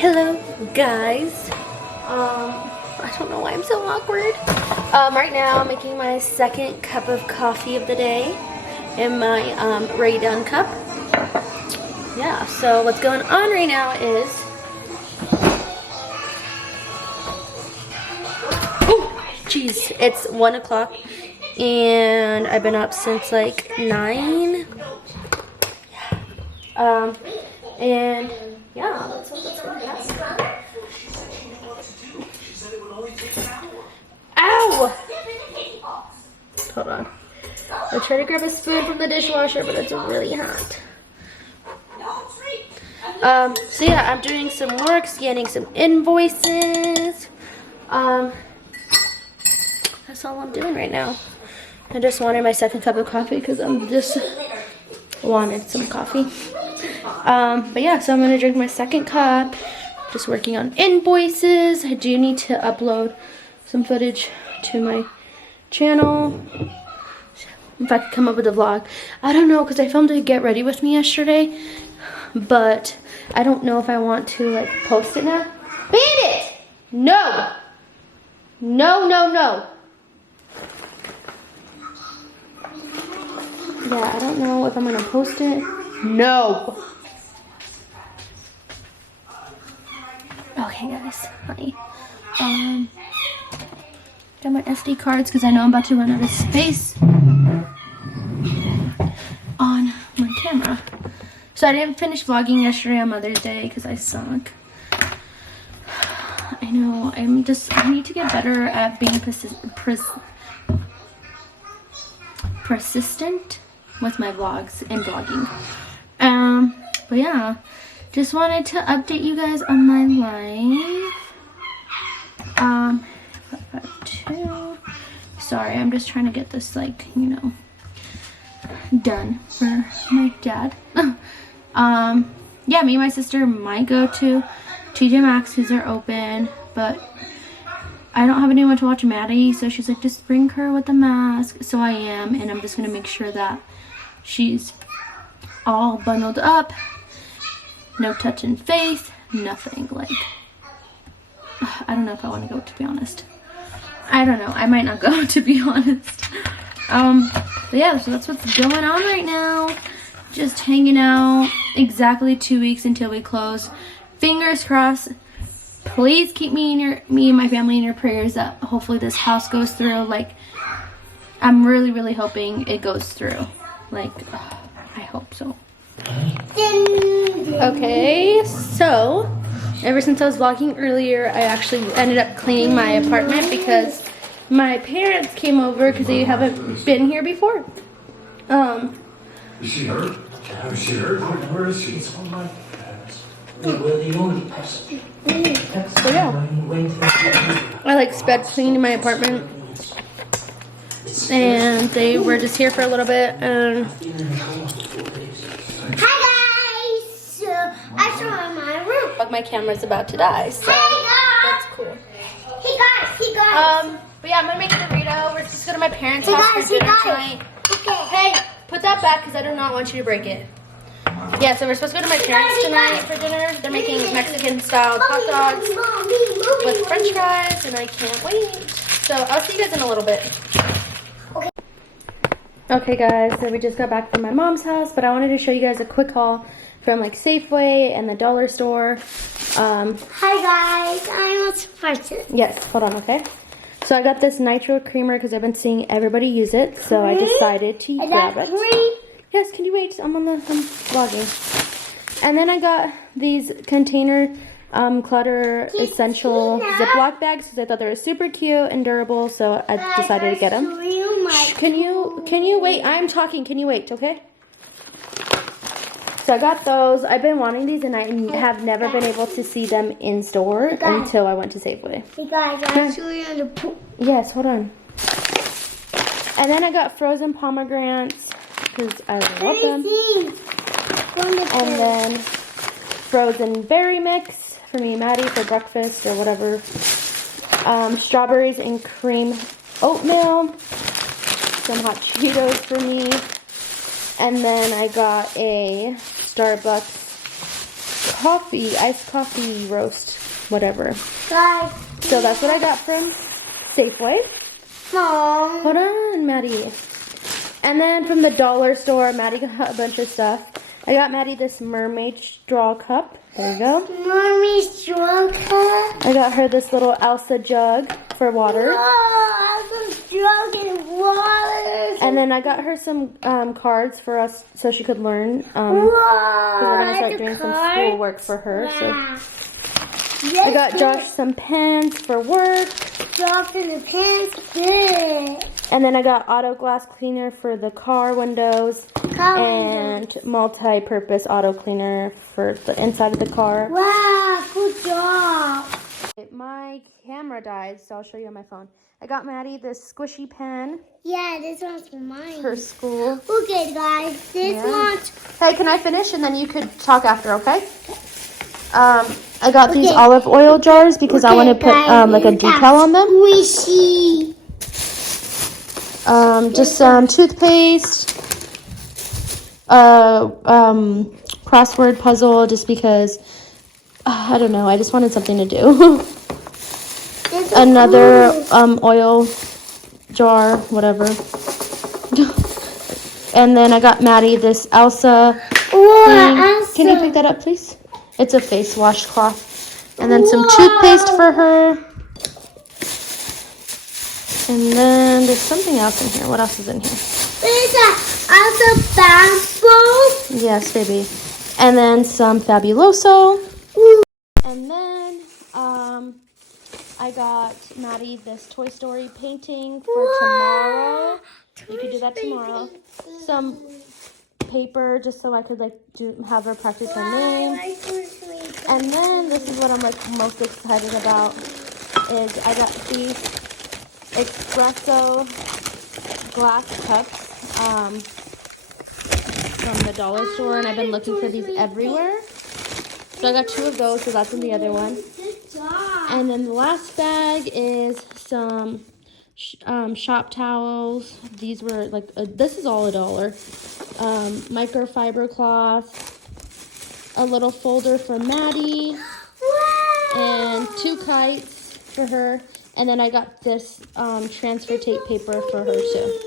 Hello guys. I don't know why I'm so awkward. Right now I'm making my second cup of coffee of the day in my Ray Dunn cup. Yeah, so what's going on right now is jeez, it's 1 o'clock and I've been up since like 9. And yeah, that's what's going on. Ow! Hold on. I try to grab a spoon from the dishwasher, but it's really hot. So yeah, I'm doing some work, scanning some invoices. That's all I'm doing right now. I just wanted my second cup of coffee because I'm just wanted some coffee. But yeah, so I'm gonna drink my second cup. Just working on invoices. I do need to upload some footage to my channel. If I could come up with a vlog. I don't know, because I filmed a Get Ready With Me yesterday. But I don't know if I want to like post it now. Bandit! No! No, no, no. Yeah, I don't know if I'm gonna post it. No! Okay guys, hi. Got my SD cards because I know I'm about to run out of space on my camera. So I didn't finish vlogging yesterday on Mother's Day because I suck. I know, I need to get better at being persistent with my vlogs and vlogging. But yeah, just wanted to update you guys on my life. Sorry, I'm just trying to get this, like, you know, done for my dad. Yeah, me and my sister might go to TJ Maxx because they're open, but I don't have anyone to watch Maddie, so she's like, just bring her with the mask. So I am, and I'm just gonna make sure that she's all bundled up, no touching face, nothing. Like, I don't know if I want to go, to be honest. I don't know, I might not go, to be honest. But yeah, so that's what's going on right now. Just hanging out. Exactly 2 weeks until we close. Fingers crossed. Please keep me and my family in your prayers that hopefully this house goes through. Like, I'm really, really hoping it goes through. Like, I hope so. Okay, so ever since I was vlogging earlier, I actually ended up cleaning my apartment because my parents came over because they haven't been here before. Is she hurt? Is she hurt? Where is she? It's on my pass. Well, you only pass it. So yeah, I like sped cleaned my apartment, and they were just here for a little bit. And hi guys! I saw in my room. My camera's about to die, so that's cool. Hey guys! But yeah, I'm gonna make a burrito. We're just going to my parents' house for dinner tonight. Okay. Hey, put that back because I do not want you to break it. Yeah, so we're supposed to go to my parents tonight for dinner. They're making Mexican-style hot dogs with French fries, and I can't wait. So I'll see you guys in a little bit. Okay, guys, so we just got back from my mom's house, but I wanted to show you guys a quick haul from like Safeway and the dollar store. Hi guys, I'm a person. Yes, hold on, okay? So I got this nitro creamer because I've been seeing everybody use it, so I decided to grab it. Yes, can you wait? I'm vlogging. And then I got these container clutter essential Ziploc bags because I thought they were super cute and durable, so I decided to get them. Shh, can you wait? I'm talking. Can you wait, okay? So I got those. I've been wanting these, and I have never been able to see them in store until I went to Safeway. Hey guys, I'm actually on the pool. Yes, hold on. And then I got frozen pomegranates because I love them. And then frozen berry mix for me and Maddie for breakfast or whatever. Strawberries and cream oatmeal. Some hot Cheetos for me. And then I got a Starbucks coffee, iced coffee roast, whatever. Guys, So that's what I got from Safeway. Mom. Hold on, Maddie. And then from the dollar store, Maddie got a bunch of stuff. I got Maddie this mermaid straw cup. There you go. Mommy's drunk. I got her this little Elsa jug for water. Oh, I'm so drunk in water. And then I got her some cards for us so she could learn. Whoa, We're going to start the doing some card. schoolwork for her. So Wow. I got Josh some pens for work. Dropped in the pants. Good. And then I got auto glass cleaner for the car windows. And multi-purpose auto cleaner for the inside of the car. Wow, good job. My camera died, so I'll show you on my phone. I got Maddie this squishy pen Yeah, this one's for mine. for school. Okay, guys, this Yeah. one's Hey, can I finish and then you could talk after, okay? I got these Okay. olive oil jars because I want to put like a decal on them. Squishy. Just some toothpaste, crossword puzzle, just because I don't know. I just wanted something to do. This is Another cool. oil jar, whatever. And then I got Maddie this Elsa Whoa, thing. Elsa. Can you pick that up, please? It's a face washcloth. And then some toothpaste for her. And then there's something else in here. What else is in here? What is that? Elsa basketball? Yes, baby. And then some Fabuloso. Ooh. And then I got Maddie this Toy Story painting for tomorrow. You could do that tomorrow. Some paper just so I could like have her practice her name. And then this is what I'm like most excited about is I got these espresso glass cups from the dollar store, and I've been looking for these everywhere. So I got 2 of those, so that's in the other one. Good job. And then the last bag is some shop towels. These were like, this is all $1. Microfiber cloth, a little folder for Maddie, and 2 kites for her. And then I got this transfer tape paper for her too.